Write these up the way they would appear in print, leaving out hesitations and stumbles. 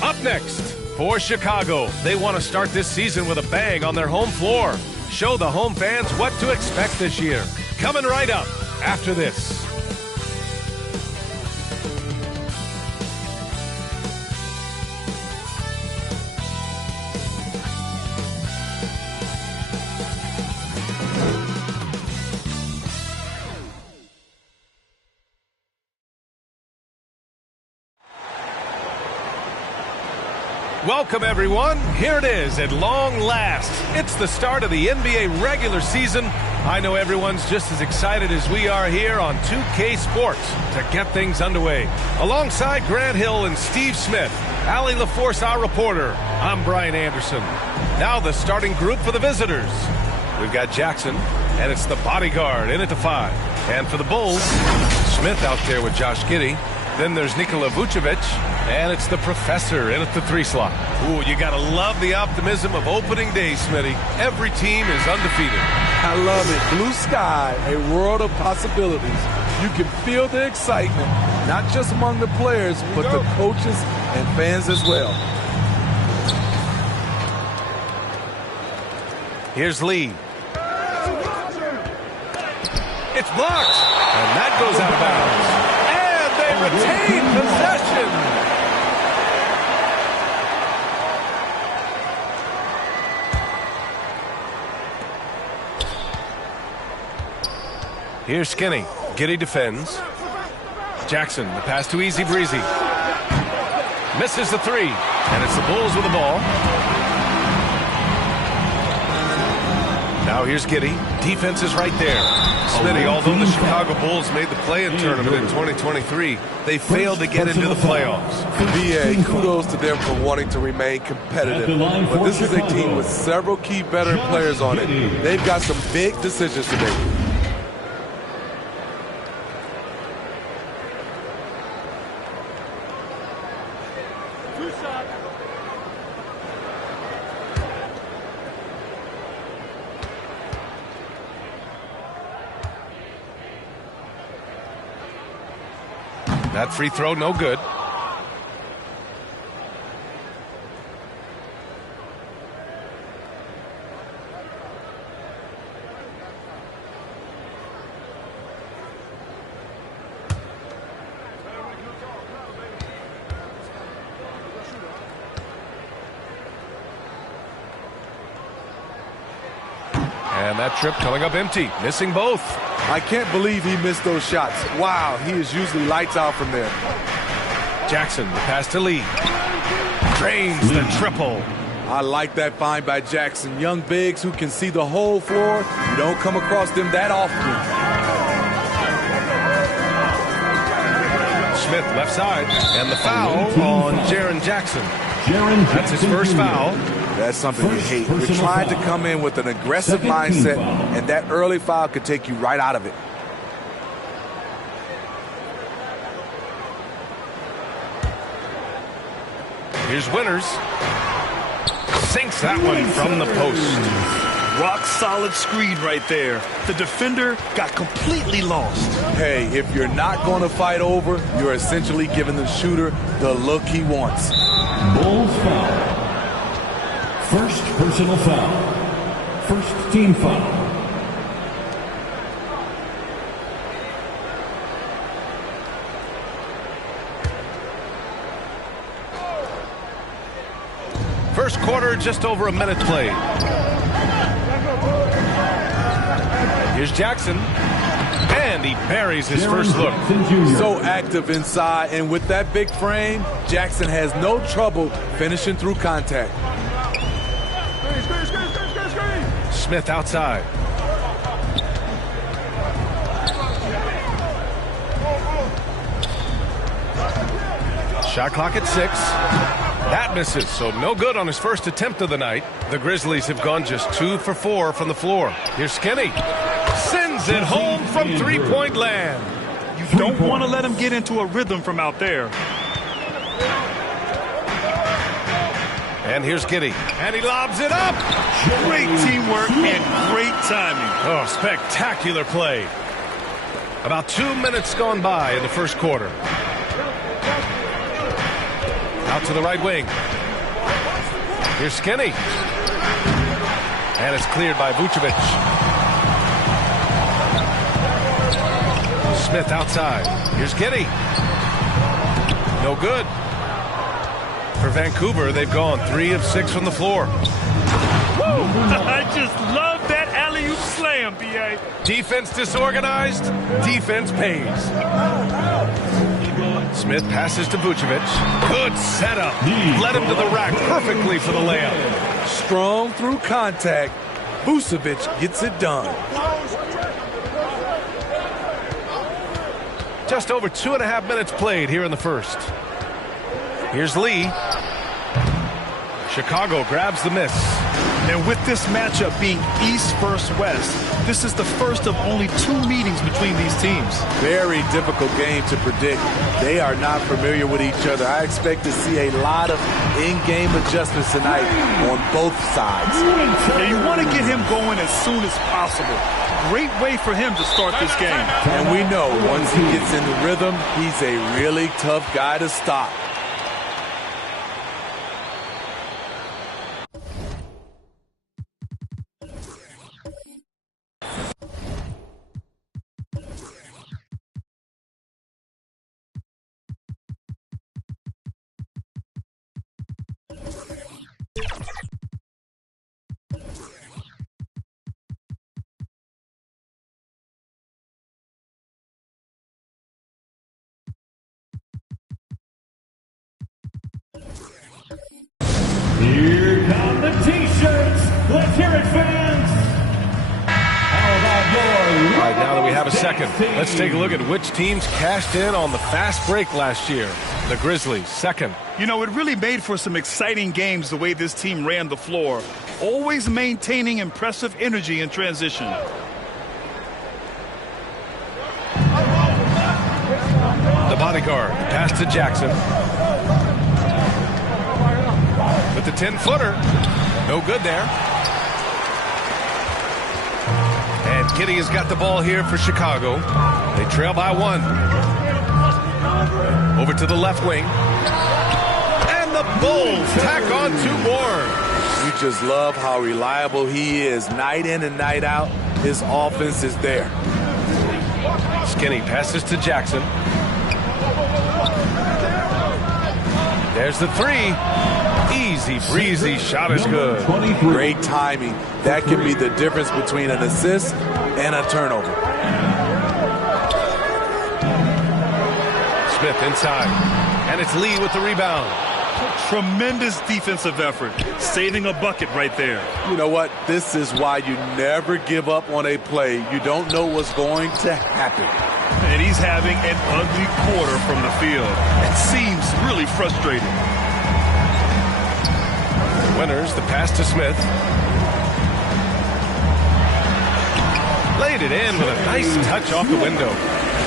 Up next, for Chicago, they want to start this season with a bang on their home floor. Show the home fans what to expect this year. Coming right up after this. Welcome, everyone. Here it is at long last. It's the start of the NBA regular season. I know everyone's just as excited as we are here on 2K Sports to get things underway. Alongside Grant Hill and Steve Smith, Allie LaForce, our reporter, I'm Brian Anderson. Now the starting group for the visitors. We've got Jackson, and it's the bodyguard in at the 5. And for the Bulls, Smith out there with Josh Giddey. Then there's Nikola Vucevic, and it's the professor in at the 3 slot. Ooh, you got to love the optimism of opening day, Smitty. Every team is undefeated. I love it. Blue sky, a world of possibilities. You can feel the excitement, not just among the players, but the coaches and fans as well. Here's Lee. It's blocked, and that goes out of bounds. They retain possession. Here's Skinny. Giddey defends. Jackson, the pass too easy breezy. Misses the 3, and it's the Bulls with the ball. Now here's Giddey. Defense is right there. Smitty, although the Chicago Bulls made the play-in tournament in 2023, they failed to get into the playoffs. BA, kudos to them for wanting to remain competitive. But this is a team with several key veteran players on it. They've got some big decisions to make. That free throw, no good. And that trip coming up empty, missing both. I can't believe he missed those shots. Wow, he is usually lights out from there. Jackson, the pass to Lee. Drains the triple. I like that find by Jackson. Young bigs who can see the whole floor. You don't come across them that often. Smith left side, and the foul on Jaren Jackson. That's his first foul. That's something you hate. You're trying to come in with an aggressive mindset, and that early foul could take you right out of it. Here's Winters. Sinks that one from the post. Rock solid screen right there. The defender got completely lost. Hey, if you're not going to fight over, you're essentially giving the shooter the look he wants. Bulls foul. First personal foul. First team foul. First quarter, just over a minute played. Here's Jackson. And he buries his first look. So active inside, and with that big frame, Jackson has no trouble finishing through contact. Smith outside. Shot clock at 6. That misses, so no good on his first attempt of the night. The Grizzlies have gone just 2 for 4 from the floor. Here's Skinny. Sends it home from three-point land. You don't want to let him get into a rhythm from out there. And here's Giddey. And he lobs it up. Great teamwork and great timing. Oh, spectacular play. About 2 minutes gone by in the first quarter. Out to the right wing. Here's Skinny. And it's cleared by Vucevic. Smith outside. Here's Giddey. No good. For Vancouver, they've gone 3 of 6 from the floor. Woo! I just love that alley-oop slam, B.A. Defense disorganized. Defense pays. Smith passes to Vucevic. Good setup. Led him to the rack perfectly for the layup. Strong through contact. Vucevic gets it done. Just over 2.5 minutes played here in the first. Here's Lee. Chicago grabs the miss. And with this matchup being East versus West, this is the first of only 2 meetings between these teams. Very difficult game to predict. They are not familiar with each other. I expect to see a lot of in-game adjustments tonight on both sides. And you want to get him going as soon as possible. Great way for him to start this game. And we know once he gets in the rhythm, he's a really tough guy to stop. Here come the T-shirts. Let's hear it, fans. How about your... All right, now that we have a second, let's take a look at which teams cashed in on the fast break last year. The Grizzlies, second. You know, it really made for some exciting games the way this team ran the floor, always maintaining impressive energy in transition. The bodyguard, pass to Jackson. With the 10-footer, no good there. And Giddey has got the ball here for Chicago. They trail by 1. Over to the left wing. And the Bulls tack on 2 more. We just love how reliable he is. Night in and night out, his offense is there. Skinny passes to Jackson. There's the 3. Easy breezy shot is good. Great timing. That can be the difference between an assist and a turnover. Smith inside. And it's Lee with the rebound. Tremendous defensive effort. Saving a bucket right there. You know what? This is why you never give up on a play. You don't know what's going to happen. And he's having an ugly quarter from the field. It seems really frustrating. Winners, the pass to Smith. Laid it in with a nice touch off the window.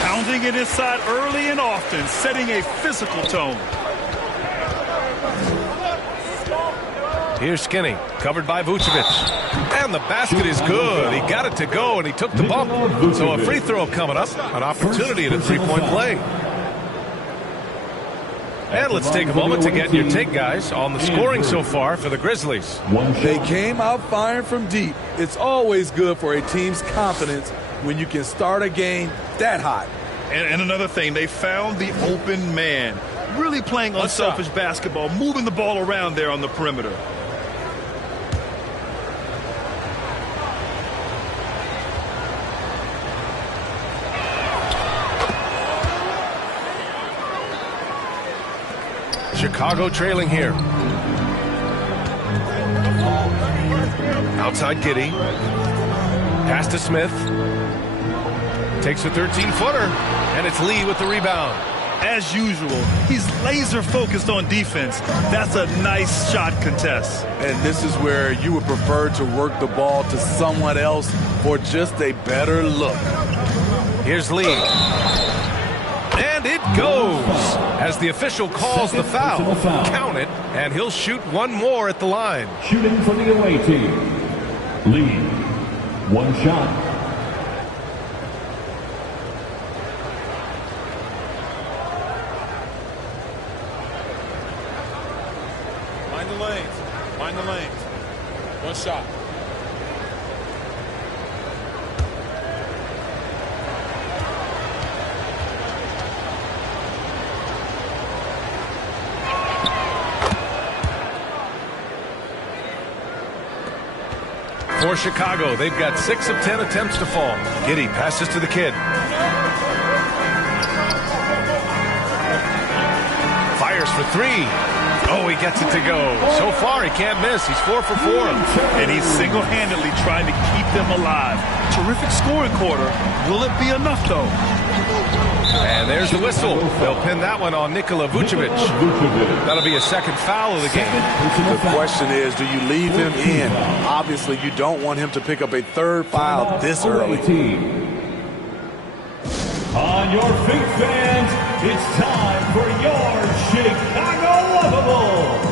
Pounding it inside early and often, setting a physical tone. Here's Skinny, covered by Vucevic. And the basket is good. He got it to go, and he took the bump. So a free throw coming up, an opportunity at a 3-point play. And let's take a moment to get your take, guys, on the scoring so far for the Grizzlies. They came out firing from deep. It's always good for a team's confidence when you can start a game that hot. And another thing, they found the open man. Really playing unselfish basketball, moving the ball around there on the perimeter. Chicago trailing here. Outside Giddey. Pass to Smith. Takes a 13-footer, and it's Lee with the rebound. As usual, he's laser focused on defense. That's a nice shot contest. And this is where you would prefer to work the ball to someone else for just a better look. Here's Lee. And it goes as the official calls the foul. Count it, and he'll shoot one more at the line. Shooting for the away team. Lee, one shot. Mind the lanes. Mind the lanes. One shot. For Chicago, they've got 6 of 10 attempts to fall. Giddey passes to the kid. Fires for 3. Oh, he gets it to go. So far, he can't miss. He's 4 for 4. And he's single-handedly trying to keep them alive. Terrific scoring quarter. Will it be enough, though? And there's the whistle. They'll pin that one on Nikola Vucevic. That'll be a second foul of the game. The question is, do you leave him in? Obviously, you don't want him to pick up a third foul this early. On your feet, fans, it's time for your Chicago Lovables.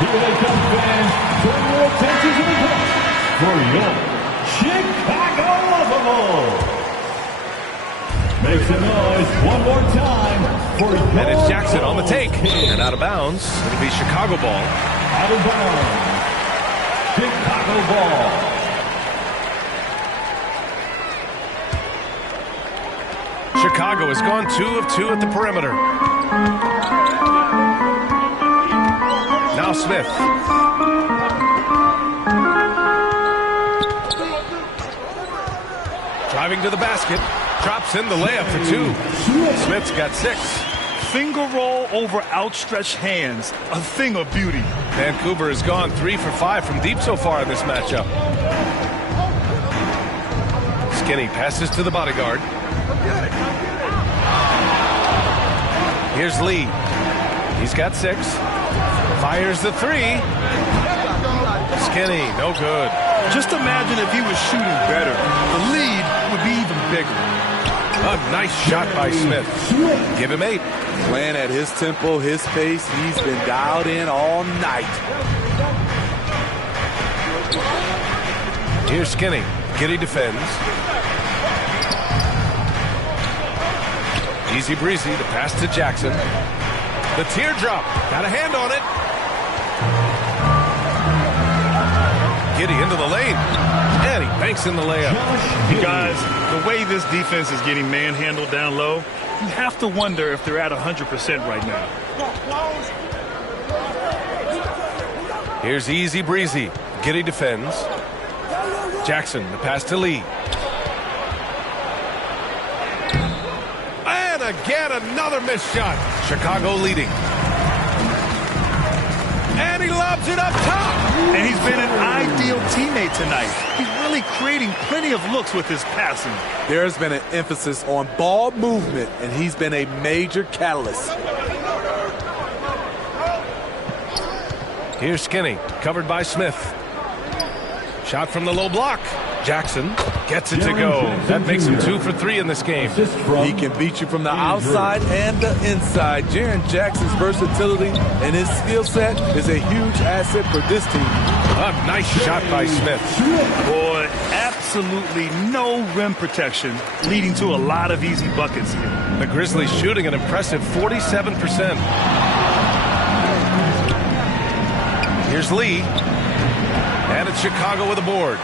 Here they come, fans. Turn your attention to the court for your Chicago Lovables. Make some noise one more time for your And it's Jackson on the take. And out of bounds. It'll be Chicago ball. Out of bounds. Chicago ball. Chicago has gone 2 of 2 at the perimeter. Now Smith. Driving to the basket. Drops in the layup for 2. Smith's got 6. Finger roll over outstretched hands. A thing of beauty. Vancouver has gone 3 for 5 from deep so far in this matchup. Skinny passes to the bodyguard. Here's Lee. He's got 6. Fires the 3. Skinny, no good. Just imagine if he was shooting better. The lead would be even bigger. A nice shot by Smith. Give him 8. Playing at his tempo, his pace. He's been dialed in all night. Here's Skinny. Giddey defends. Easy breezy. The pass to Jackson. The teardrop. Got a hand on it. Giddey into the lane. And he banks in the layup. You guys, the way this defense is getting manhandled down low, you have to wonder if they're at 100% right now. Here's easy breezy. Giddey defends. Jackson, the pass to Lee. And again, another missed shot. Chicago leading. And he lobs it up top. And he's been an ideal teammate tonight. He's really really creating plenty of looks with his passing. There's been an emphasis on ball movement, and he's been a major catalyst. Here's Skinny, covered by Smith. Shot from the low block. Jackson gets it to go. That makes him 2 for 3 in this game. He can beat you from the outside and the inside. Jaren Jackson's versatility and his skill set is a huge asset for this team. A nice shot by Smith. Boy, absolutely no rim protection, leading to a lot of easy buckets here. The Grizzlies shooting an impressive 47%. Here's Lee. And it's Chicago with a board.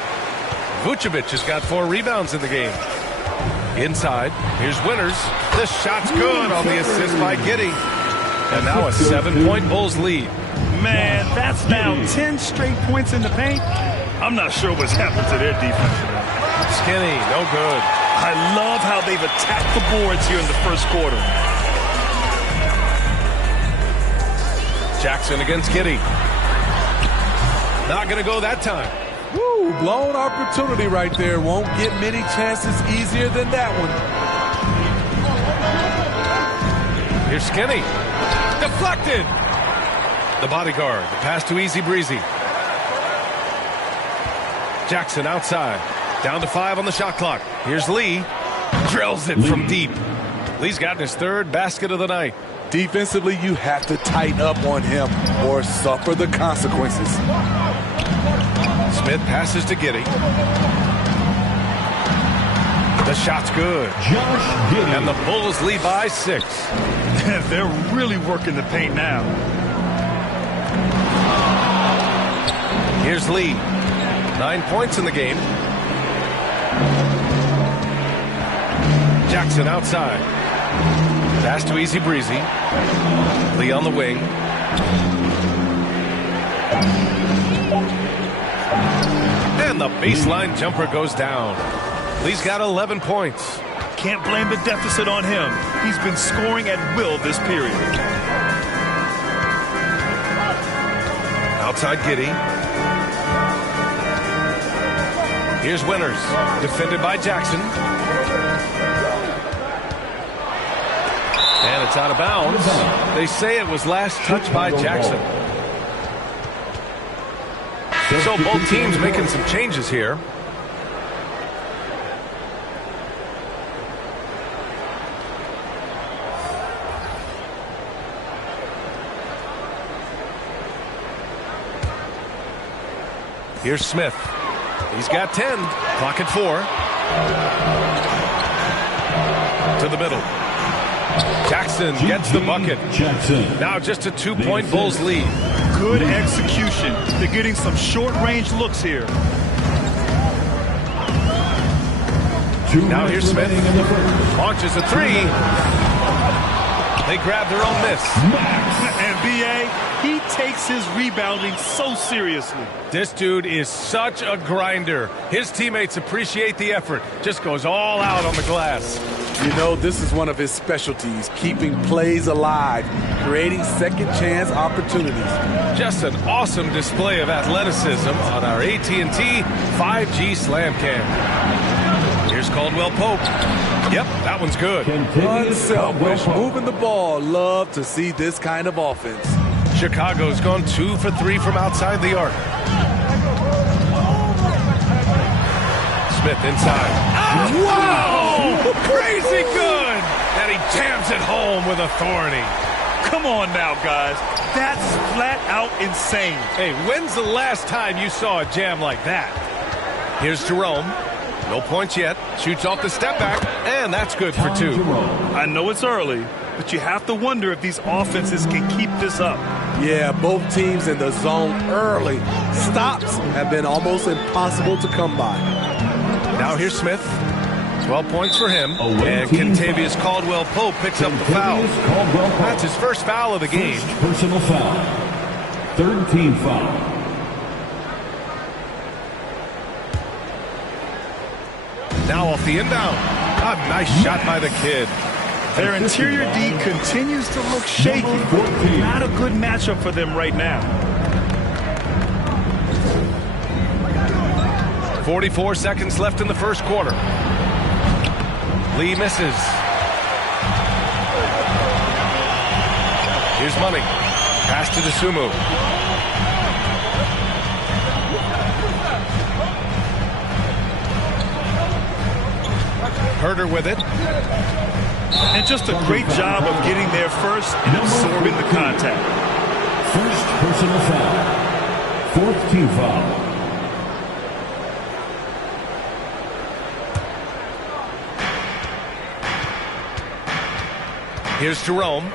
Vucevic has got 4 rebounds in the game. Inside, here's Winters. This shot's good on the assist by Giddey. And now a 7-point Bulls lead. Man, that's now 10 straight points in the paint. I'm not sure what's happened to their defense. Skinny, no good. I love how they've attacked the boards here in the first quarter. Jackson against Giddey. Not going to go that time. Woo, blown opportunity right there. Won't get many chances easier than that one. Here's Skinny. Deflected. The bodyguard. The pass to Easy Breezy. Jackson outside. Down to 5 on the shot clock. Here's Lee. Drills it from deep. Lee's gotten his 3rd basket of the night. Defensively, you have to tighten up on him or suffer the consequences. Smith passes to Giddey. The shot's good. And the Bulls lead by 6. They're really working the paint now. Here's Lee. 9 points in the game. Jackson outside. Pass to Easy Breezy. Lee on the wing. And the baseline jumper goes down. Lee's got 11 points. Can't blame the deficit on him. He's been scoring at will this period. Outside Giddey. Here's Winters. Defended by Jackson. And it's out of bounds. They say it was last touched by Jackson. So both teams making some changes here. Here's Smith. He's got 10. Clock at 4. To the middle. Jackson gets the bucket. Now just a 2-point Bulls lead. Good execution. They're getting some short-range looks here. Now here's Smith. Launches a 3. They grab their own miss. And B.A., he takes his rebounding so seriously. This dude is such a grinder. His teammates appreciate the effort. Just goes all out on the glass. You know, this is one of his specialties, keeping plays alive, creating second chance opportunities. Just an awesome display of athleticism on our AT&T 5G Slam Cam. Here's Caldwell Pope. Yep, that one's good. Unselfish, moving the ball. Love to see this kind of offense. Chicago's gone 2 for 3 from outside the arc. Smith inside. Oh, wow! Crazy good! And he jams it home with authority. Come on now, guys. That's flat out insane. Hey, when's the last time you saw a jam like that? Here's Jerome. No points yet. Shoots off the step back, and that's good for 2. I know it's early, but you have to wonder if these offenses can keep this up. Yeah, both teams in the zone early. Stops have been almost impossible to come by. Now here's Smith. 12 points for him. And Kentavious Caldwell-Pope picks up the foul. That's his first foul of the game. Personal foul. 3rd team foul. Now off the inbound. A nice shot by the kid. Their interior D continues to look shaky. Not a good matchup for them right now. 44 seconds left in the first quarter. Lee misses. Here's Money. Pass to Dosunmu. Huerter with it. And just a great job of getting there first and absorbing the contact. First personal foul. Fourth team foul. Here's Jerome.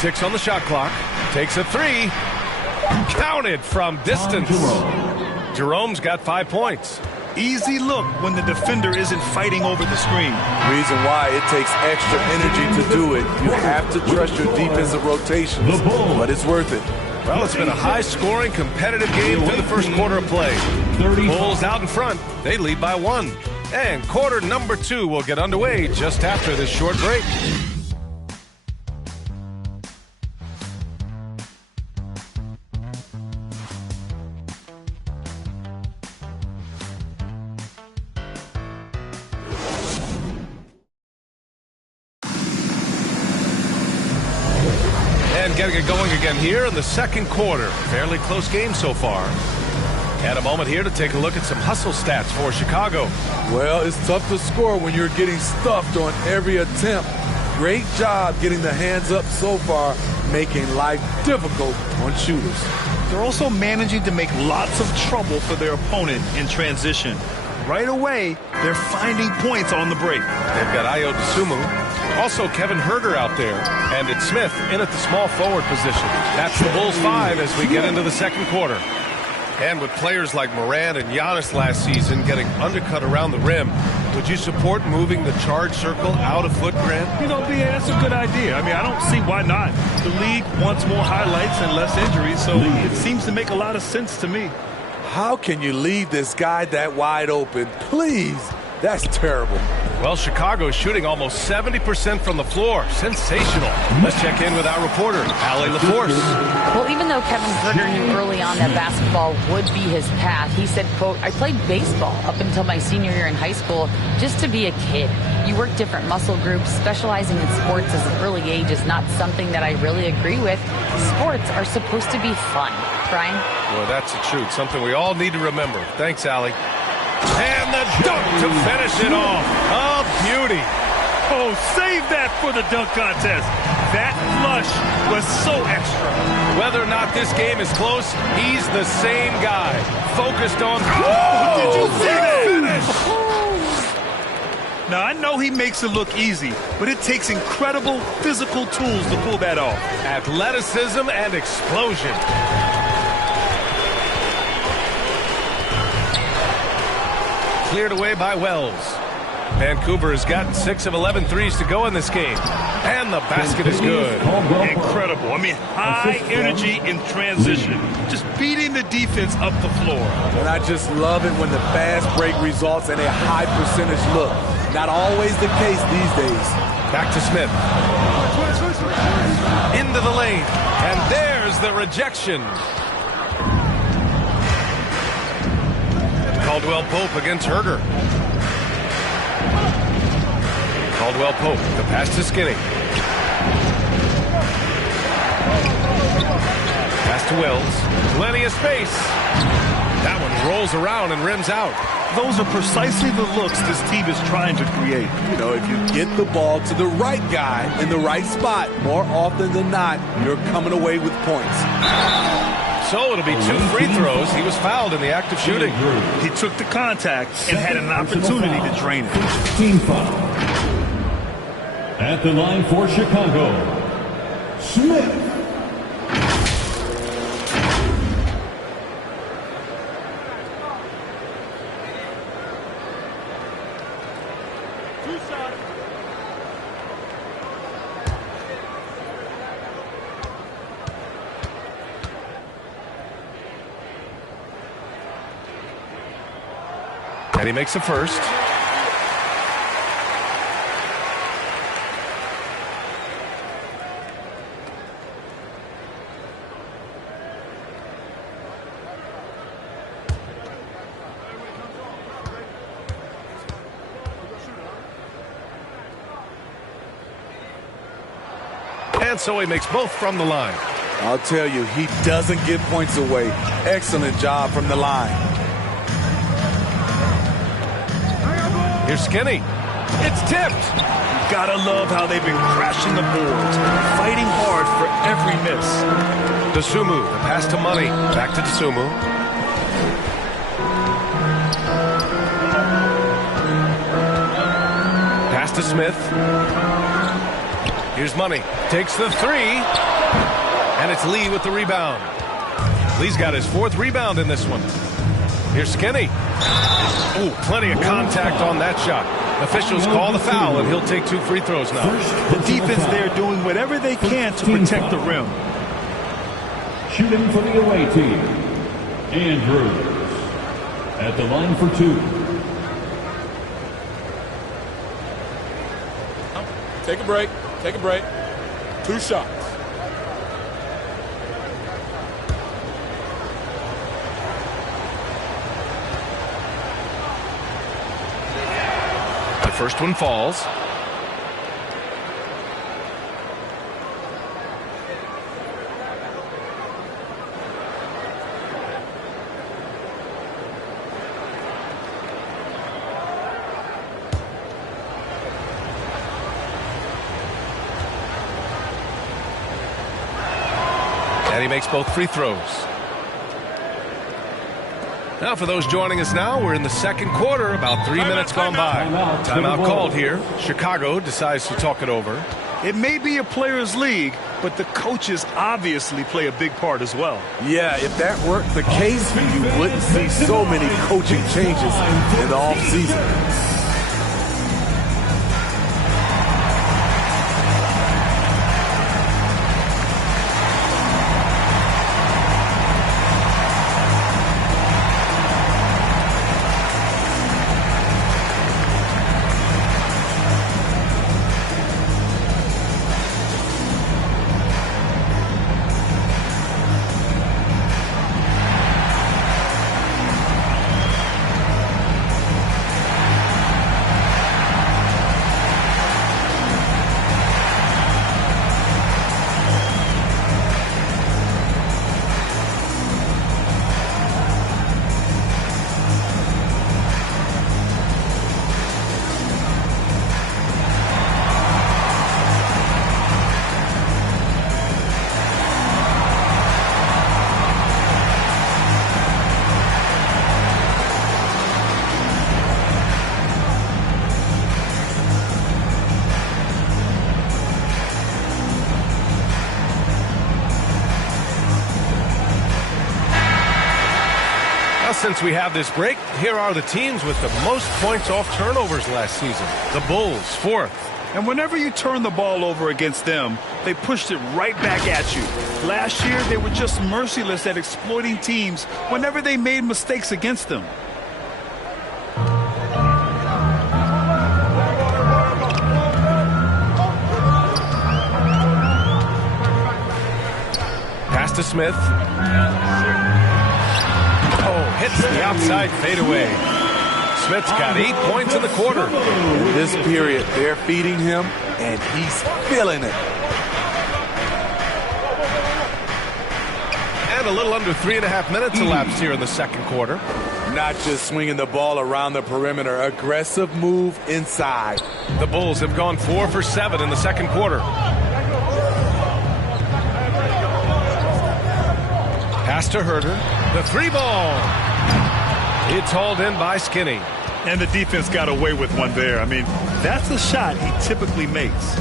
Six on the shot clock. Takes a three. Counted from distance. Jerome's got 5 points. Easy look when the defender isn't fighting over the screen. Reason why it takes extra energy to do it. You have to trust your defensive rotations, but it's worth it. Well, it's been a high-scoring, competitive game through the first quarter of play. Bulls out in front. They lead by 1. And quarter number 2 will get underway just after this short break. And getting it going again here in the second quarter. Fairly close game so far. And a moment here to take a look at some hustle stats for Chicago. Well, it's tough to score when you're getting stuffed on every attempt. Great job getting the hands up so far, making life difficult on shooters. They're also managing to make lots of trouble for their opponent in transition. Right away, they're finding points on the break. They've got Ayo Dosunmu. Also Kevin Huerter out there. And it's Smith in at the small forward position. That's the Bulls 5 as we get into the second quarter. And with players like Morant and Giannis last season getting undercut around the rim, would you support moving the charge circle out a foot, Grant? You know, BA, that's a good idea. I mean, I don't see why not. The league wants more highlights and less injuries, so it seems to make a lot of sense to me. How can you leave this guy that wide open? Please, that's terrible. Well, Chicago's shooting almost 70% from the floor. Sensational. Let's check in with our reporter, Allie LaForce. Well, even though Kevin Huerter knew early on that basketball would be his path, he said, quote, I played baseball up until my senior year in high school just to be a kid. You work different muscle groups. Specializing in sports as an early age is not something that I really agree with. Sports are supposed to be fun. Brian? Well, that's the truth. Something we all need to remember. Thanks, Allie. And the dunk to finish it off. A beauty. Oh, save that for the dunk contest. That flush was so extra. Whether or not this game is close, he's the same guy. Focused on... Oh, did you see that? Finish! Now, I know he makes it look easy, but it takes incredible physical tools to pull that off. Athleticism and explosion. Cleared away by Wells. Vancouver has gotten 6 of 11 threes to go in this game. And the basket is good. Incredible. I mean, high energy in transition. Just beating the defense up the floor. And I just love it when the fast break results in a high percentage look. Not always the case these days. Back to Smith. Into the lane. And there's the rejection. Caldwell Pope against Huerter. Caldwell Pope, the pass to Skinny. Pass to Wells. Plenty of space. That one rolls around and rims out. Those are precisely the looks this team is trying to create. You know, if you get the ball to the right guy in the right spot, more often than not, you're coming away with points. So it'll be 2 free throws. He was fouled in the act of shooting. He took the contact and had an opportunity to drain it. Team foul. At the line for Chicago, Smith. And he makes the first. And so he makes both from the line. I'll tell you, he doesn't give points away. Excellent job from the line. Here's Skinny. It's tipped. Gotta love how they've been crashing the boards, fighting hard for every miss. Dosunmu, the pass to Money. Back to Dosunmu. Pass to Smith. Here's Money. Takes the three. And it's Lee with the rebound. Lee's got his 4th rebound in this one. Here's Skinny. Ooh, plenty of contact on that shot. Officials call the foul, and he'll take 2 free throws now. The defense there doing whatever they can to protect the rim. Shooting for the away team, Andrews at the line for 2. Take a break. Take a break. 2 shots. The first one falls. And he makes both free throws. Now for those joining us now, we're in the second quarter, about 3 minutes gone by. Timeout called here. Chicago decides to talk it over. It may be a players' league, but the coaches obviously play a big part as well. Yeah, if that weren't the case, you wouldn't see so many coaching changes in the offseason. Since we have this break, here are the teams with the most points off turnovers last season. The Bulls, 4th. And whenever you turn the ball over against them, they pushed it right back at you. Last year, they were just merciless at exploiting teams whenever they made mistakes against them. Pass to Smith. Hits the outside fadeaway. Smith's got 8 points in the quarter. In this period, they're feeding him, and he's feeling it. And a little under 3.5 minutes elapsed here in the second quarter. Not just swinging the ball around the perimeter, aggressive move inside. The Bulls have gone 4 for 7 in the second quarter. Pass to Herter. The 3-ball. It's hauled in by Skinny. And the defense got away with one there. I mean, that's a shot he typically makes.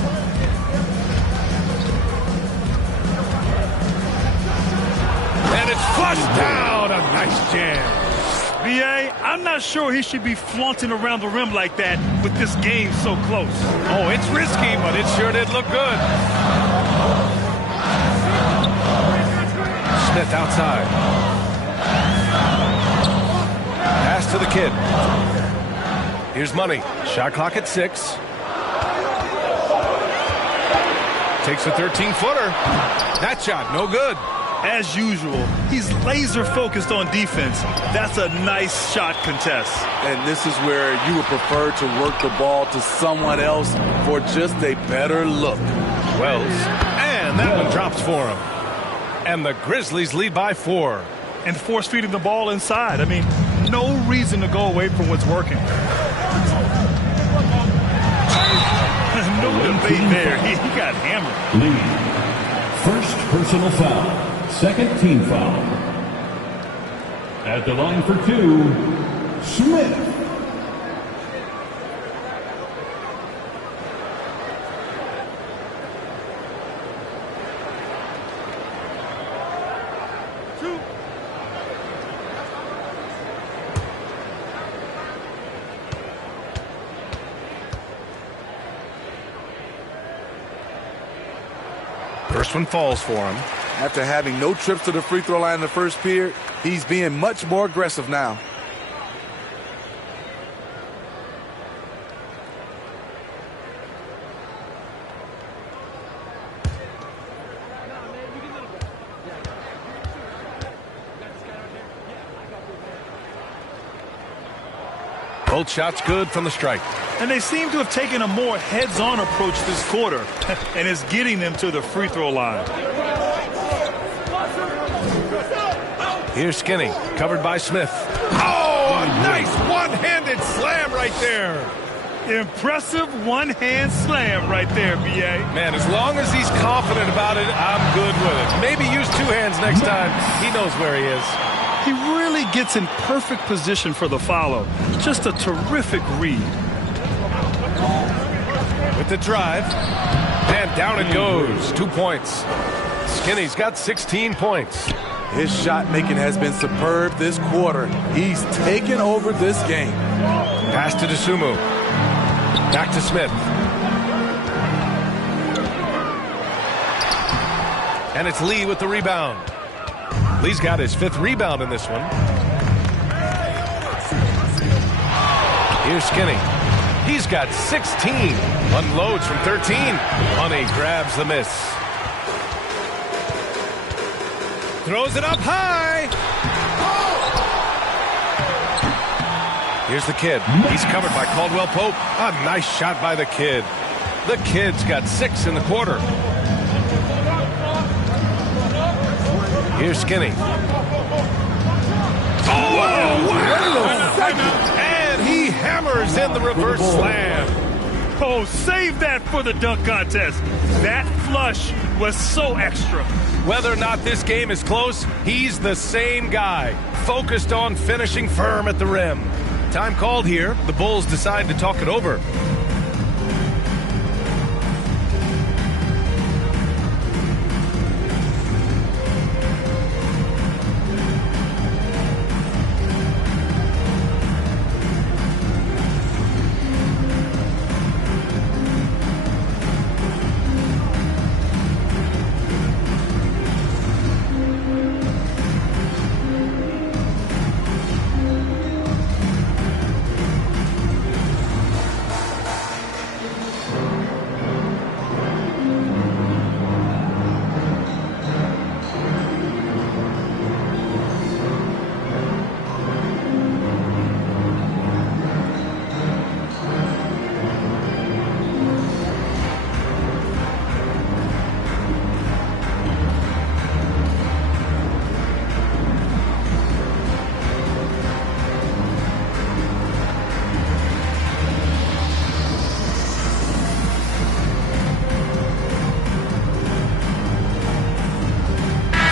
And it's flushed down. A nice jam. B.A., I'm not sure he should be flaunting around the rim like that with this game so close. Oh, it's risky, but it sure did look good. Smith outside. Pass to the kid. Here's Money. Shot clock at 6. Takes a 13-footer. That shot, no good. As usual, he's laser focused on defense. That's a nice shot contest. And this is where you would prefer to work the ball to someone else for just a better look. Wells. And And that one drops for him. And the Grizzlies lead by 4. And force feeding the ball inside. I mean, no reason to go away from what's working. No debate there. He got hammered. Lee. First personal foul. Second team foul. At the line for 2, Smith. First one falls for him. After having no trips to the free throw line in the first period, he's being much more aggressive now. Both shots good from the stripe. And they seem to have taken a more heads-on approach this quarter, and it's getting them to the free throw line. Here's Skinny, covered by Smith. Oh, a nice one-handed slam right there. Impressive one-hand slam right there, B.A. Man, as long as he's confident about it, I'm good with it. Maybe use 2 hands next time. He knows where he is. He really gets in perfect position for the follow. Just a terrific read. With the drive, and down it goes. 2 points. Skinny's got 16 points. His shot making has been superb this quarter. He's taken over this game. Pass to Dosunmu. Back to Smith. And it's Lee with the rebound. Lee's got his 5th rebound in this one. Here's Skinny. He's got 16. Unloads from 13. Honey grabs the miss. Throws it up high. Here's the kid. He's covered by Caldwell Pope. A nice shot by the kid. The kid's got 6 in the quarter. Here's Skinny. Oh, wow! And he hammers in the reverse slam. Oh, save that for the dunk contest. That flush was so extra. Whether or not this game is close, he's the same guy, focused on finishing firm at the rim. Time called here. The Bulls decide to talk it over.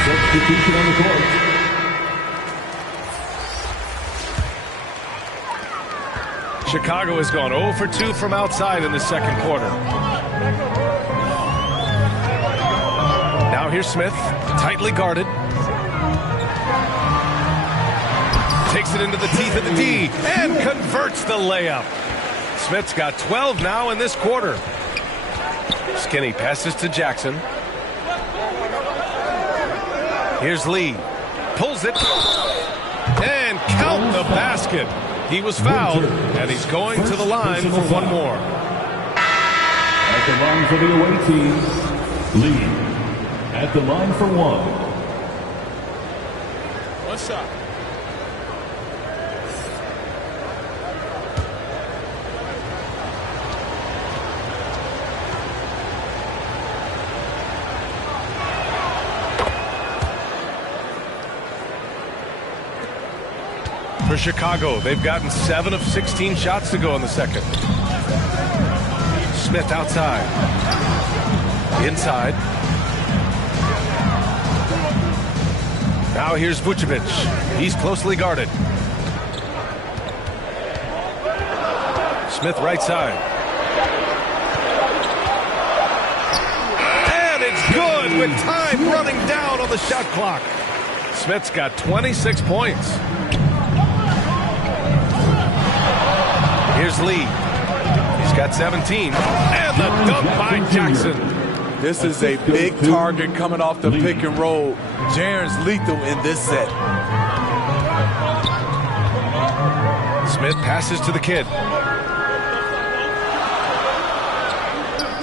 Substitution on the court. Chicago has gone 0 for 2 from outside in the second quarter. Now here's Smith, tightly guarded. Takes it into the teeth of the D and converts the layup. Smith's got 12 now in this quarter. Skinny passes to Jackson. Here's Lee. Pulls it. And count the basket. He was fouled, and he's going to the line for one more. At the line for the away team, Lee. At the line for one. One shot. For Chicago, they've gotten 7 of 16 shots to go in the second. Smith outside. Inside. Now here's Vucevic. He's closely guarded. Smith right side. And it's good with time running down on the shot clock. Smith's got 26 points. Here's Lee. He's got 17. And the dunk by Jackson. This is a big target coming off the pick and roll. Jaren's lethal in this set. Smith passes to the kid.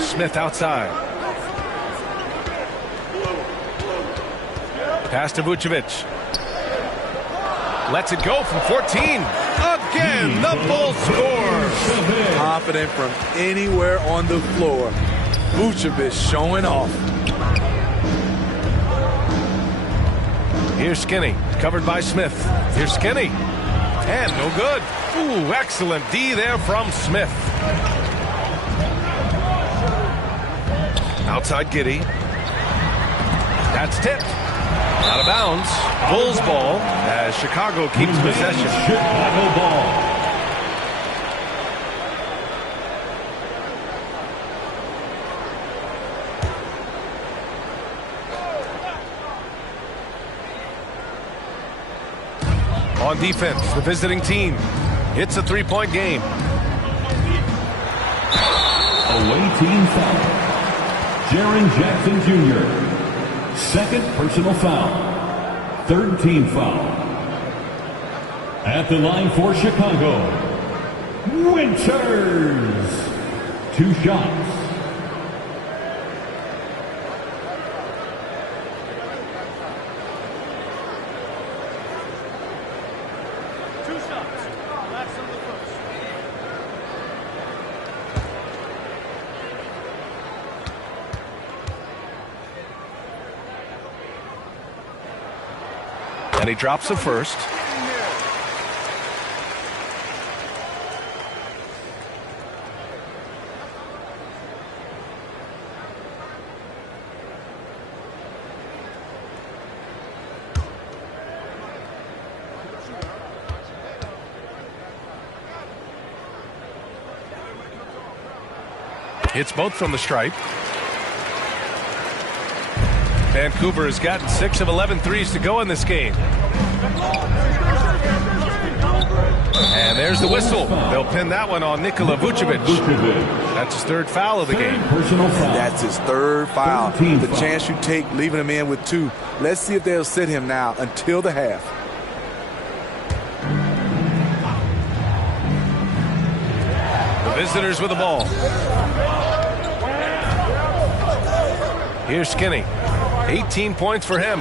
Smith outside. Pass to Vucevic. Lets it go from 14. Again, the Bulls score. Confident from anywhere on the floor. Vucevic showing off. Here's Skinny, covered by Smith. Here's Skinny. And no good. Ooh, excellent D there from Smith. Outside Giddey. That's tipped. Out of bounds. Bulls ball as Chicago keeps possession. Chicago ball. On defense, the visiting team. It's a three-point game. Away team foul. Jaren Jackson Jr. Second personal foul. Third team foul. At the line for Chicago, Winters. 2 shots. And he drops the first. Hits both from the stripe. Vancouver has gotten 6 of 11 threes to go in this game. And there's the whistle. They'll pin that one on Nikola Vucevic. That's his 3rd foul of the game. That's his 3rd foul. The chance you take leaving him in with 2. Let's see if they'll sit him now until the half. The visitors with the ball. Here's Skinny. 18 points for him.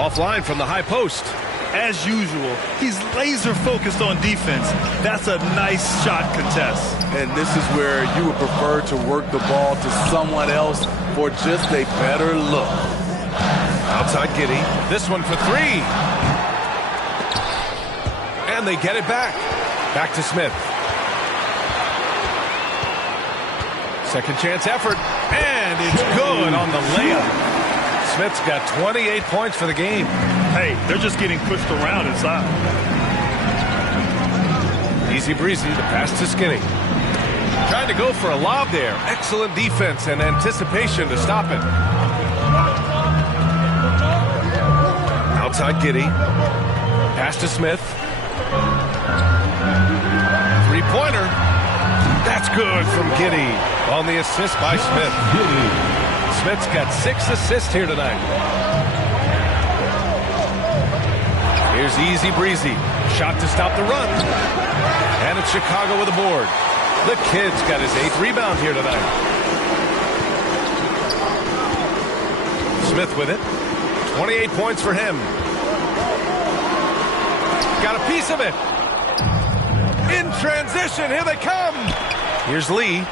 Offline from the high post. As usual, he's laser focused on defense. That's a nice shot contest. And this is where you would prefer to work the ball to someone else for just a better look. Outside Giddey. This one for 3. And they get it back. Back to Smith. Second chance effort. And it's good on the layup. Smith's got 28 points for the game. Hey, they're just getting pushed around inside. Easy breezy, the pass to Skinny. Trying to go for a lob there. Excellent defense and anticipation to stop it. Outside Giddey. Pass to Smith. 3-pointer. That's good from Giddey on the assist by Smith. Smith's got 6 assists here tonight. Here's easy breezy. Shot to stop the run. And it's Chicago with a board. The kid's got his 8th rebound here tonight. Smith with it. 28 points for him. Got a piece of it. In transition, here they come. Here's Lee.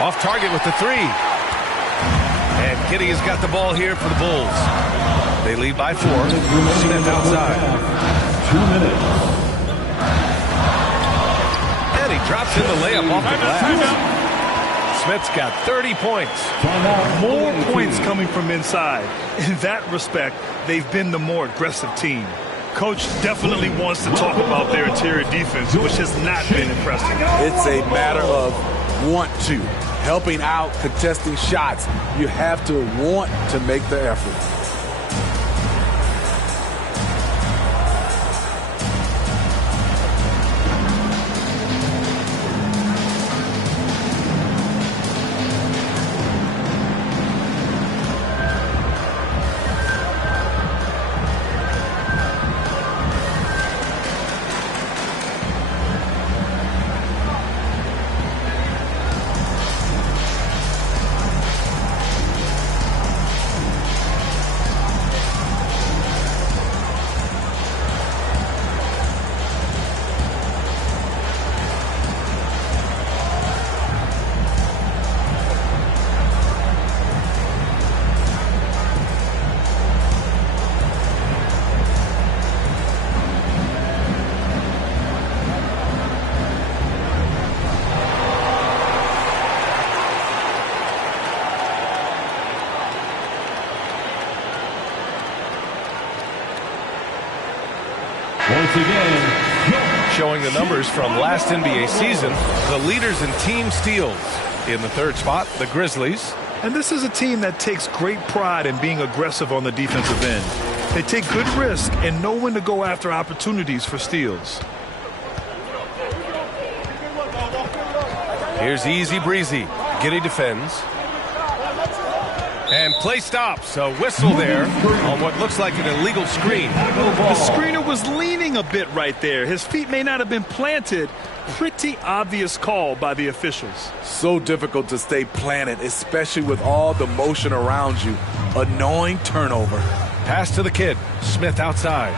Off target with the 3. And Giddey has got the ball here for the Bulls. They lead by 4. Smith outside. 2 minutes. And he drops in the layup off the glass. Smith's got 30 points. More points coming from inside. In that respect, they've been the more aggressive team. Coach definitely wants to talk about their interior defense, which has not been impressive. It's a matter of want to. Helping out, contesting shots. You have to want to make the effort. Once again, Showing the numbers from last NBA season, the leaders in team steals. In the third spot, the Grizzlies. And this is a team that takes great pride in being aggressive on the defensive end. They take good risk and know when to go after opportunities for steals. Here's easy breezy. Giddey defends. And play stops. A whistle there on what looks like an illegal screen. The screener was leaning a bit right there. His feet may not have been planted. Pretty obvious call by the officials. So difficult to stay planted, especially with all the motion around you. Annoying turnover. Pass to the kid. Smith outside.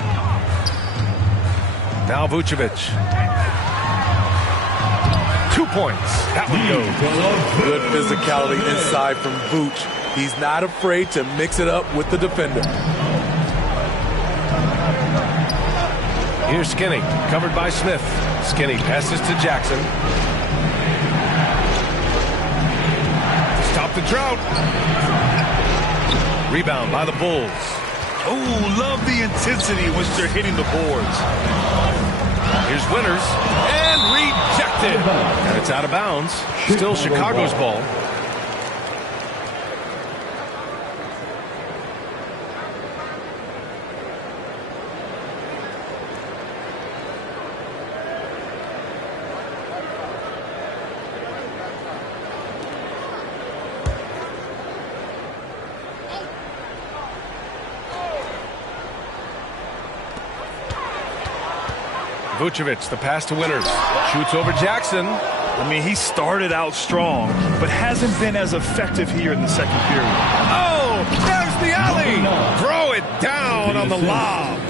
Now Vucevic. 2 points. That one goes. Good physicality inside from Vooch. He's not afraid to mix it up with the defender. Here's Skinny, covered by Smith. Skinny passes to Jackson. Stop the drought. Rebound by the Bulls. Oh, love the intensity in which they're hitting the boards. Here's Winters, and rejected. And it's out of bounds. Still Chicago's ball. Vucevic, the pass to Winters. Shoots over Jackson. I mean, he started out strong, but hasn't been as effective here in the second period. Oh, there's the alley. Throw it down on the lob.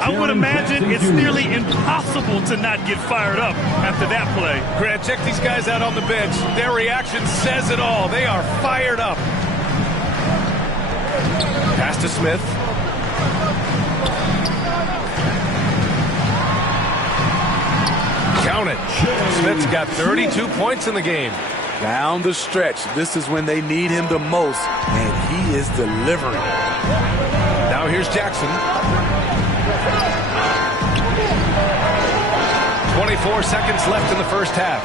I would imagine it's nearly impossible to not get fired up after that play. Grant, check these guys out on the bench. Their reaction says it all. They are fired up. Pass to Smith. Count it. Smith's got 32 points in the game. Down the stretch, this is when they need him the most, and he is delivering. Now here's Jackson. 24 seconds left in the first half.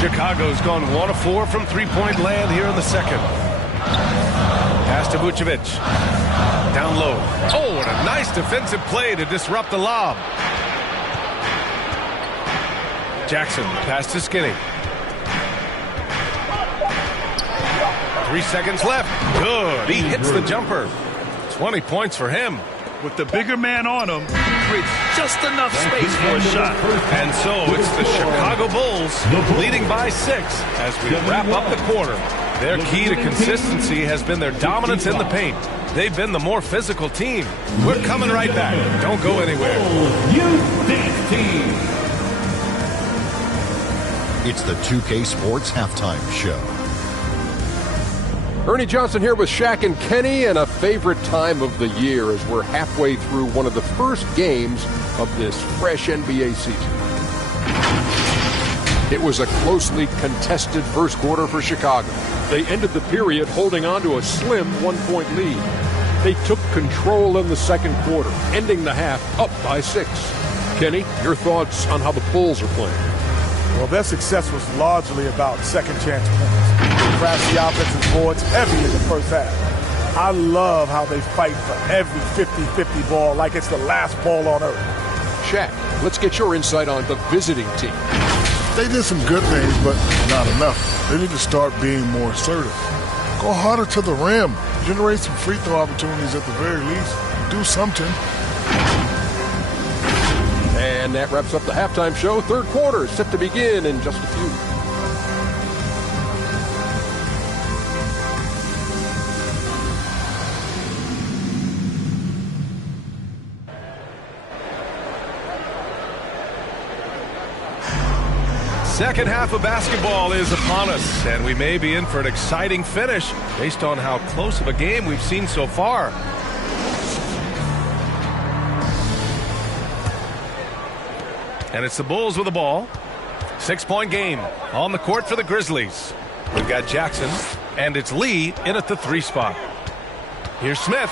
Chicago's gone 1 of 4 from three-point land here in the second. Pass to Vucevic. Down low. Oh, and a nice defensive play to disrupt the lob. Jackson, pass to Skinny. 3 seconds left. Good. He hits the jumper. 20 points for him. With the bigger man on him, he creates just enough space for a shot. And so it's the Chicago Bulls leading by 6 as we wrap up the quarter. Their key to consistency has been their dominance in the paint. They've been the more physical team. We're coming right back. Don't go anywhere. Youth Dance Team. It's the 2K Sports Halftime Show. Ernie Johnson here with Shaq and Kenny, and a favorite time of the year as we're halfway through one of the first games of this fresh NBA season. It was a closely contested first quarter for Chicago. They ended the period holding on to a slim 1-point lead. They took control in the second quarter, ending the half up by 6. Kenny, your thoughts on how the Bulls are playing? Well, their success was largely about second chance points. They crashed the offensive boards heavy in the first half. I love how they fight for every 50-50 ball like it's the last ball on earth. Shaq, let's get your insight on the visiting team. They did some good things, but not enough. They need to start being more assertive. Go harder to the rim. Generate some free throw opportunities at the very least. Do something. And that wraps up the halftime show. Third quarter is set to begin in just a few. Second half of basketball is upon us, and we may be in for an exciting finish based on how close of a game we've seen so far. And it's the Bulls with the ball. 6-point game on the court for the Grizzlies. We've got Jackson, and it's Lee in at the 3 spot. Here's Smith.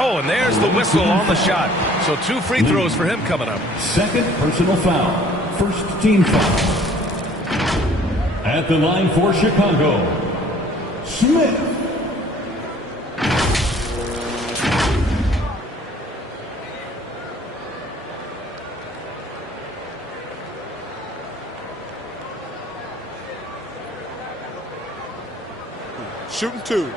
Oh, and there's the whistle on the shot. So 2 free throws for him coming up. Second personal foul. First team foul. At the line for Chicago, Smith. Shooting 2.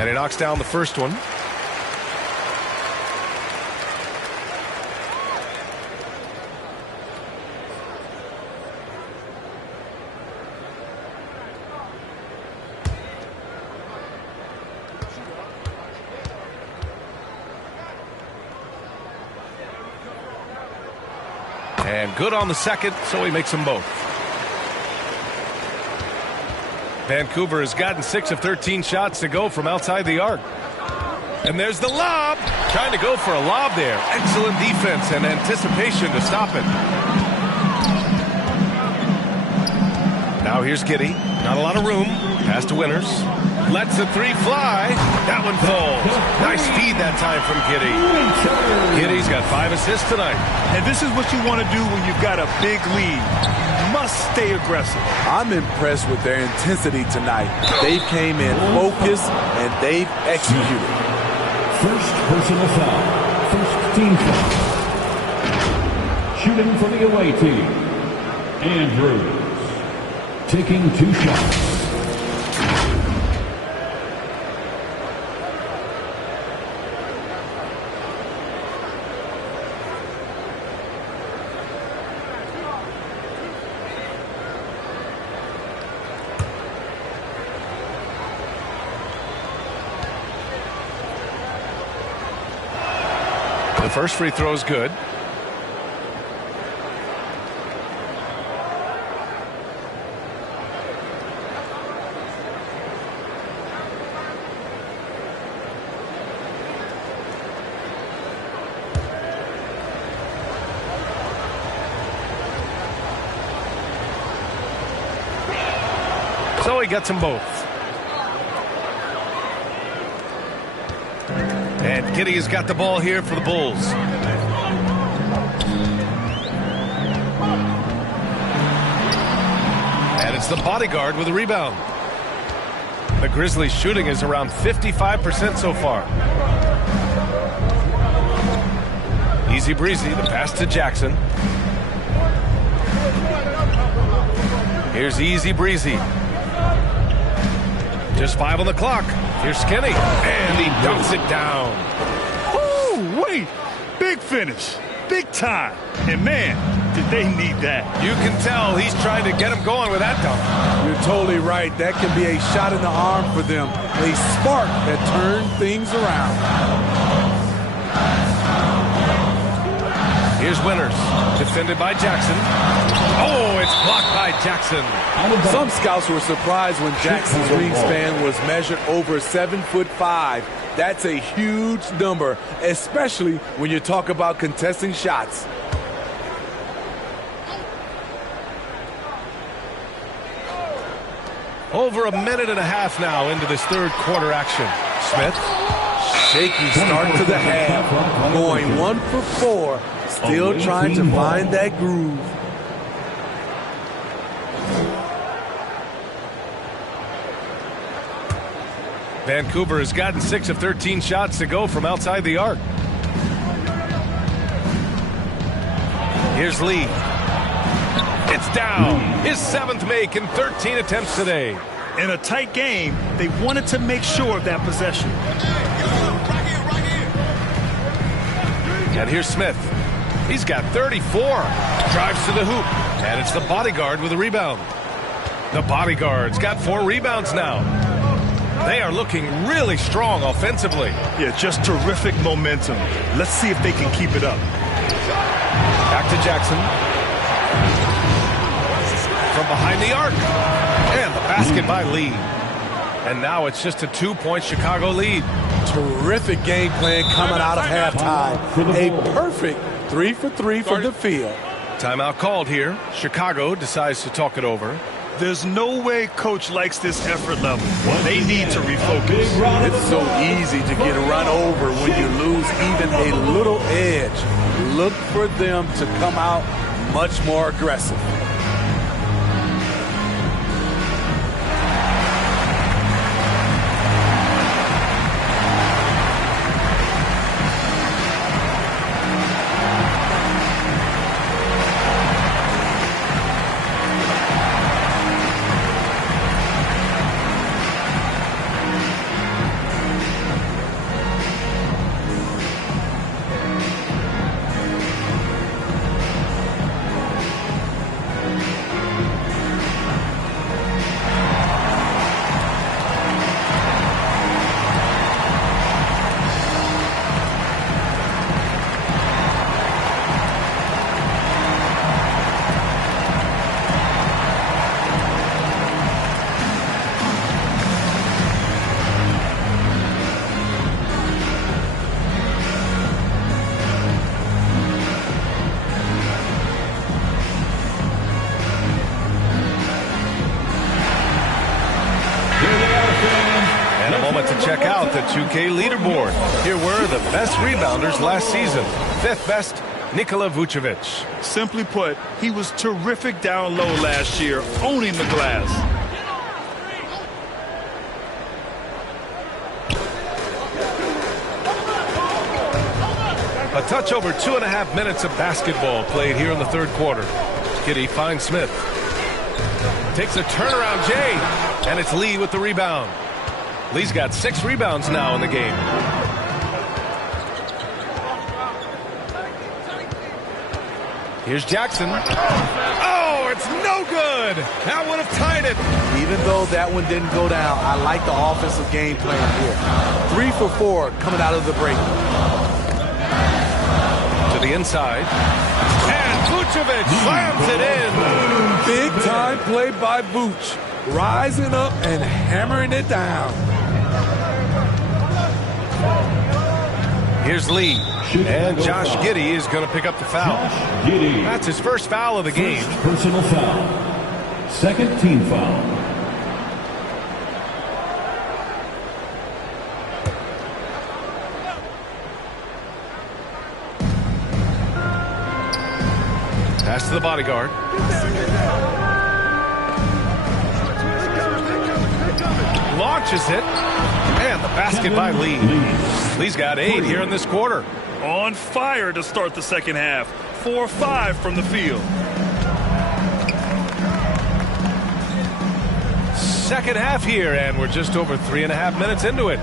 And he knocks down the first one. And good on the second, so he makes them both. Vancouver has gotten 6 of 13 shots to go from outside the arc. And there's the lob. Trying to go for a lob there. Excellent defense and anticipation to stop it. Now here's Giddey. Not a lot of room. Pass to Winters. Lets the 3 fly. That one falls. Nice feed that time from Giddey. Giddey's got 5 assists tonight. And this is what you want to do when you've got a big lead. Must stay aggressive. I'm impressed with their intensity tonight. They came in focused and they've executed. First personal foul. First team foul. Shooting for the away team, Andrews. Taking 2 shots. The first free throw is good. So he gets them both. And Giddey has got the ball here for the Bulls. And it's the bodyguard with a rebound. The Grizzlies shooting is around 55% so far. Easy breezy, the pass to Jackson. Here's easy breezy. Just 5 on the clock. Here's Skinny, and he dunks it down. Oh, wait. Big finish. Big time. And, man, did they need that. You can tell he's trying to get him going with that dunk. You're totally right. That can be a shot in the arm for them. A spark that turns things around. Here's Winters, defended by Jackson. Oh, it's blocked by Jackson. Some scouts were surprised when Jackson's wingspan was measured over 7'5". That's a huge number, especially when you talk about contesting shots. Over a minute and a half now into this third quarter action. Smith. Shaky start to the half. Going 1 for 4. Still trying to find that groove. Vancouver has gotten 6 of 13 shots to go from outside the arc. Here's Lee. It's down. His 7th make in 13 attempts today. In a tight game, they wanted to make sure of that possession. And here's Smith. He's got 34. Drives to the hoop. And it's the bodyguard with a rebound. The bodyguard's got 4 rebounds now. They are looking really strong offensively. Yeah, just terrific momentum. Let's see if they can keep it up. Back to Jackson. From behind the arc. And the basket by Lee. And now it's just a 2-point Chicago lead. Terrific game plan coming out of halftime. A perfect 3 for 3 from the field. Timeout called here. Chicago decides to talk it over. There's no way coach likes this effort level. They need to refocus. It's so easy to get run over when you lose even a little edge. Look for them to come out much more aggressive. Check out the 2K leaderboard. Here were the best rebounders last season. 5th best, Nikola Vucevic. Simply put, he was terrific down low last year, owning the glass. A touch over 2.5 minutes of basketball played here in the third quarter. Giddey finds Smith. Takes a turnaround Jay, and it's Lee with the rebound. Lee's got 6 rebounds now in the game. Here's Jackson. Oh, it's no good. That would have tied it. Even though that one didn't go down, I like the offensive game plan here. 3 for 4 coming out of the break. To the inside. And Vucevic slams it in. Big time play by Vuce. Rising up and hammering it down. Here's Lee. And Josh Giddey is going to pick up the foul. That's his first foul of the game. Personal foul. Second team foul. Pass to the bodyguard. Launches it. And the basket by Lee. Lee's got 8 here in this quarter. On fire to start the second half. 4-5 from the field. Second half here, and we're just over 3.5 minutes into it.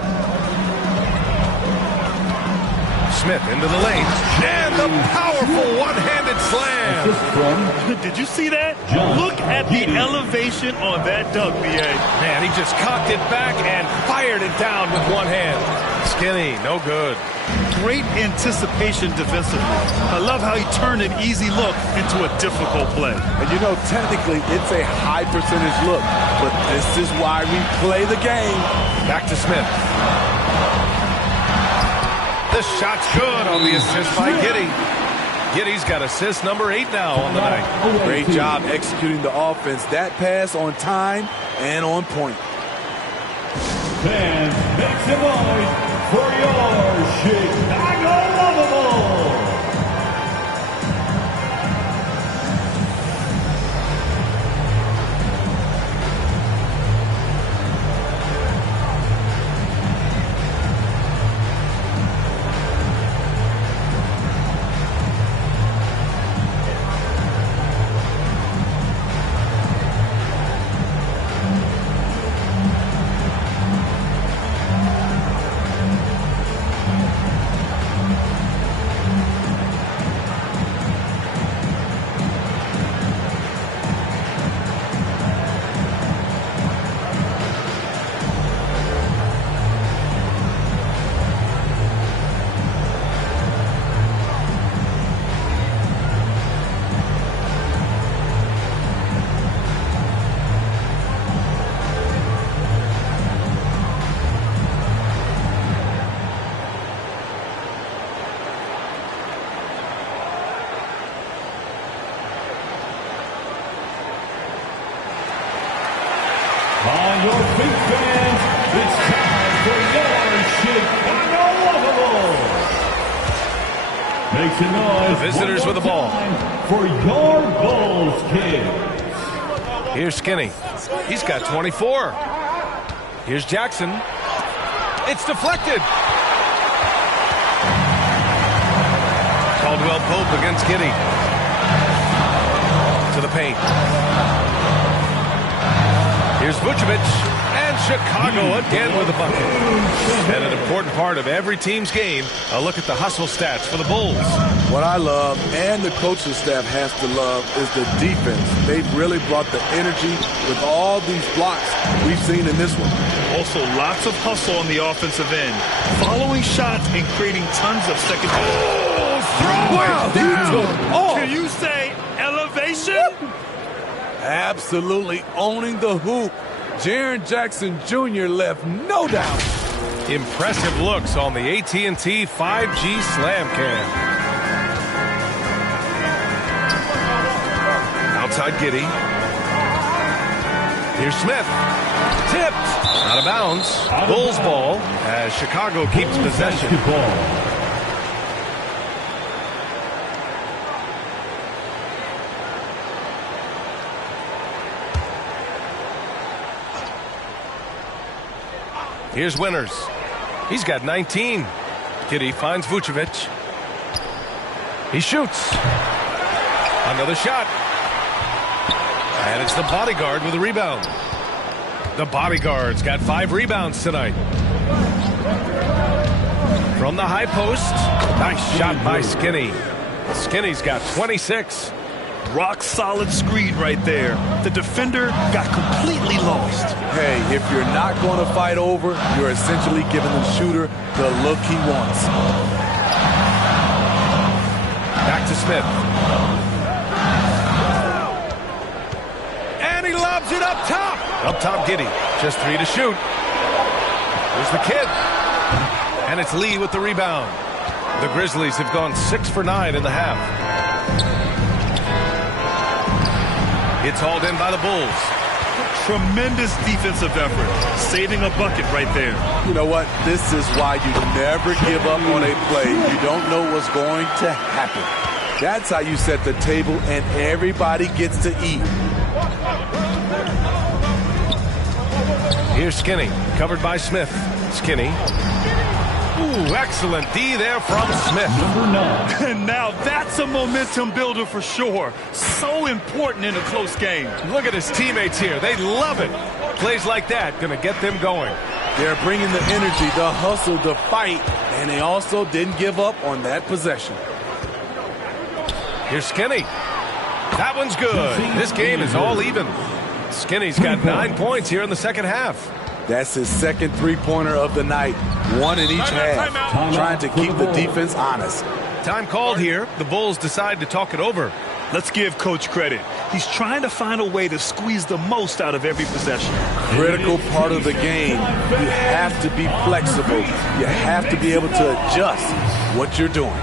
Smith into the lane, and the powerful one-handed slam. Did you see that? Look at the elevation on that dunk, B.A. Man, he just cocked it back and fired it down with one hand. Skinny, no good. Great anticipation defensively. I love how he turned an easy look into a difficult play. And you know, technically, it's a high percentage look, but this is why we play the game. Back to Smith. The shot's good on the assist by Giddey. Giddey's got assist number 8 now on the night. Great job executing the offense. That pass on time and on point. Fans, make some noise for your Chicago Lovables. On your feet, fans, it's time for your Chicago Lovables. Make some noise. The visitors with the ball. For your Bulls kids. Here's Skinny. He's got 24. Here's Jackson. It's deflected. Caldwell Pope against Giddey. To the paint. Here's Vucevic, and Chicago again with a bucket. And an important part of every team's game, a look at the hustle stats for the Bulls. What I love, and the coaching staff has to love, is the defense. They've really brought the energy with all these blocks we've seen in this one. Also, lots of hustle on the offensive end. Following shots and creating tons of second. Wow, Can you say elevation? Absolutely owning the hoop. Jaren Jackson Jr. left no doubt. Impressive looks on the AT&T 5G Slam Cam. Outside Giddey. Here's Smith. Tipped. Out of bounds. Bulls ball as Chicago keeps possession. Here's Winters. He's got 19. Giddey finds Vucevic. He shoots. Another shot. And it's the bodyguard with a rebound. The bodyguard's got 5 rebounds tonight. From the high post. Nice shot by Skinny. Skinny's got 26. Rock solid screen right there. The defender got completely lost. Hey, if you're not going to fight over, you're essentially giving the shooter the look he wants. Back to Smith. And he lobs it up top. Up top, Giddey. Just 3 to shoot. Here's the kid. And it's Lee with the rebound. The Grizzlies have gone 6 for 9 in the half. It's hauled in by the Bulls. Tremendous defensive effort. Saving a bucket right there. You know what? This is why you never give up on a play. You don't know what's going to happen. That's how you set the table and everybody gets to eat. Here's Skinny. Covered by Smith. Skinny. Ooh, excellent D there from Smith. Number 9. And now that's a momentum builder for sure. So important in a close game. Look at his teammates here. They love it. Plays like that going to get them going. They're bringing the energy, the hustle, the fight, and they also didn't give up on that possession. Here's Skinny. That one's good. This game is all even. Skinny's got 9 points here in the second half. That's his second three-pointer of the night. One in each half. Trying to keep the defense honest. Time called here. The Bulls decide to talk it over. Let's give Coach credit. He's trying to find a way to squeeze the most out of every possession. Critical part of the game. You have to be flexible. You have to be able to adjust what you're doing.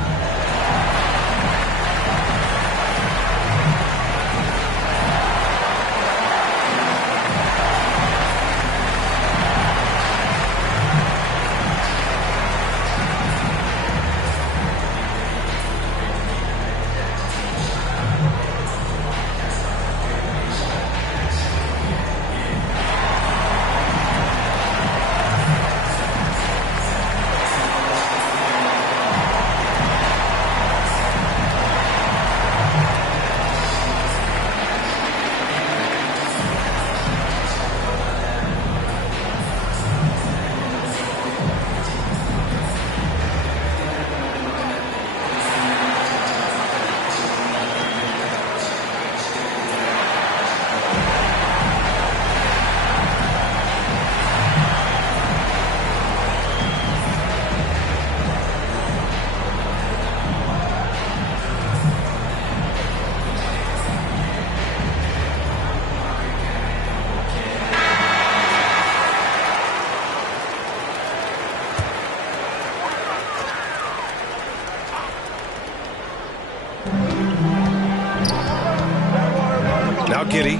Now Giddey.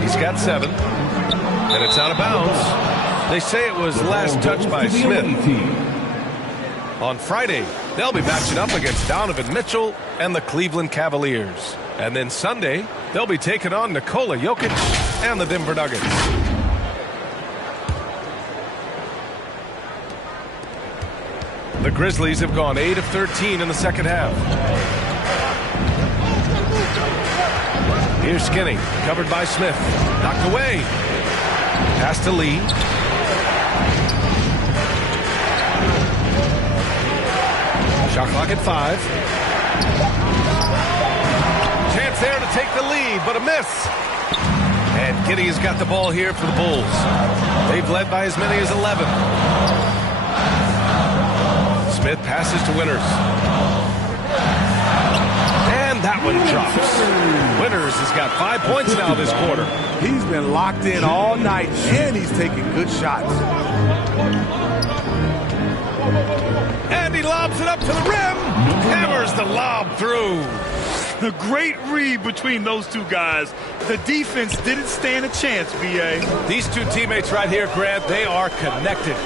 He's got 7. And it's out of bounds. They say it was last touched by Smith. On Friday, they'll be matching up against Donovan Mitchell and the Cleveland Cavaliers. And then Sunday, they'll be taking on Nikola Jokic and the Denver Nuggets. The Grizzlies have gone 8 of 13 in the second half. Here's Skinny, covered by Smith. Knocked away. Pass to Lee. Shot clock at 5. Chance there to take the lead, but a miss. And Giddey has got the ball here for the Bulls. They've led by as many as 11. Smith passes to Winters. And that one drops. Winters has got 5 points now this quarter. He's been locked in all night, and he's taking good shots. And he lobs it up to the rim. Hammers the lob through. The great read between those two guys. The defense didn't stand a chance, B.A. These two teammates right here, Grant, they are connected.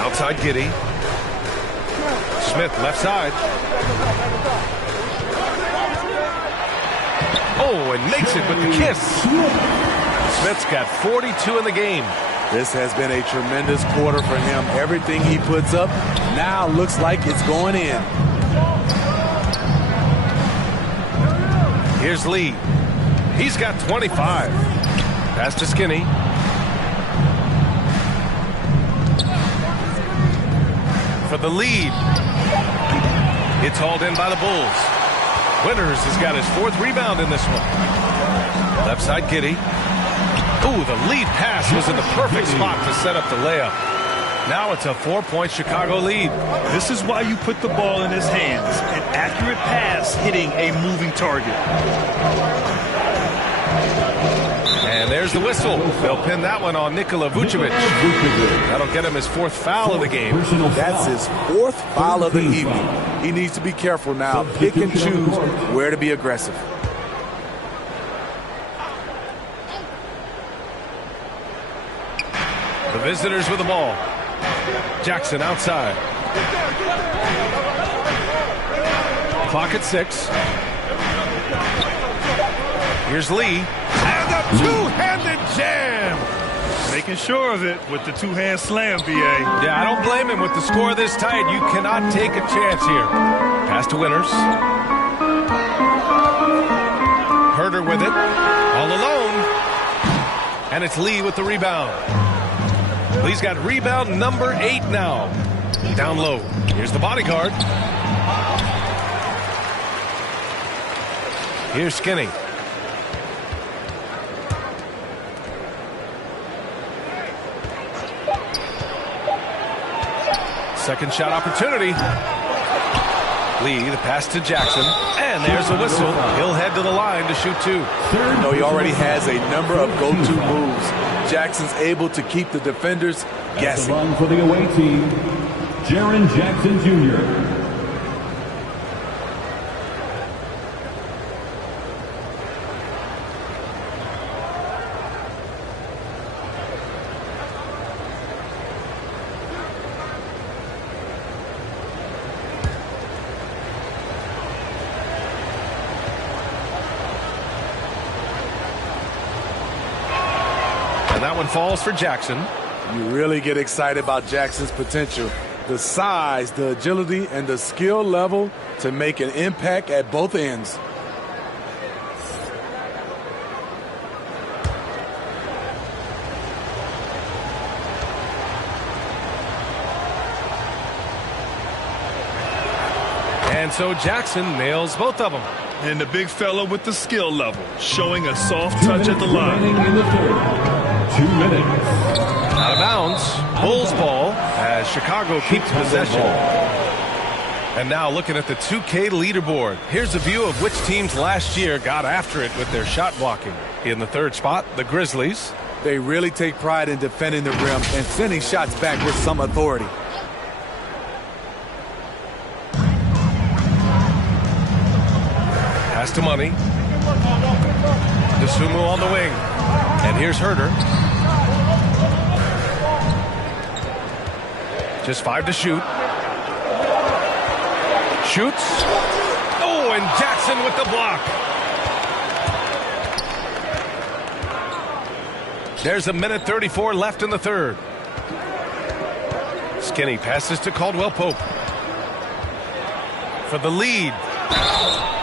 Outside Giddey. Smith left side. Oh, and makes it with the kiss. Smith's got 42 in the game. This has been a tremendous quarter for him. Everything he puts up now looks like it's going in. Here's Lee. He's got 25. Pass to Skinny. For the lead. It's hauled in by the Bulls. Winters has got his 4th rebound in this one. Left side Giddey. Ooh, the lead pass was in the perfect spot to set up the layup. Now it's a 4-point Chicago lead. This is why you put the ball in his hands. An accurate pass hitting a moving target. And there's the whistle. They'll pin that one on Nikola Vucevic. That'll get him his 4th foul of the game. That's his 4th foul of the evening. He needs to be careful now. Pick and choose where to be aggressive. The visitors with the ball. Jackson outside. Clock at 6. Here's Lee. And a two-handed jam. Making sure of it with the two-hand slam, B.A. Yeah, I don't blame him with the score this tight. You cannot take a chance here. Pass to Winters. Herter with it. All alone. And And it's Lee with the rebound. Lee's got rebound number 8 now. Down low. Here's the bodyguard. Here's Skinny. Second shot opportunity. Lee, the pass to Jackson. And there's a whistle. He'll head to the line to shoot 2. You know, he already has a number of go-to moves. Jackson's able to keep the defenders guessing. Run for the away team, Jaren Jackson Jr. And that one falls for Jackson. You really get excited about Jackson's potential. The size, the agility, and the skill level to make an impact at both ends. And so Jackson nails both of them. And the big fella with the skill level, showing a soft touch at the line. In the third. 2 minutes. Out of bounds. Bulls ball as Chicago keeps possession. And now looking at the 2K leaderboard. Here's a view of which teams last year got after it with their shot blocking. In the third spot, the Grizzlies. They really take pride in defending the rim and sending shots back with some authority. Pass to Money. Dosunmu on the wing. And here's Herter. Just 5 to shoot. Shoots. Oh, and Jackson with the block. There's a minute 34 left in the third. Skinny passes to Caldwell Pope for the lead.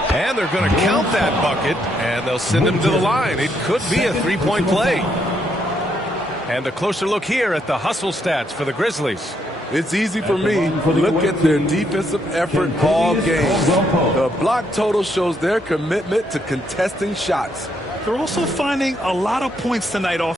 And they're going to count that bucket, and they'll send him to the line. It could be a three-point play. And a closer look here at the hustle stats for the Grizzlies. It's easy for me. Look at their defensive effort all game. The block total shows their commitment to contesting shots. They're also finding a lot of points tonight off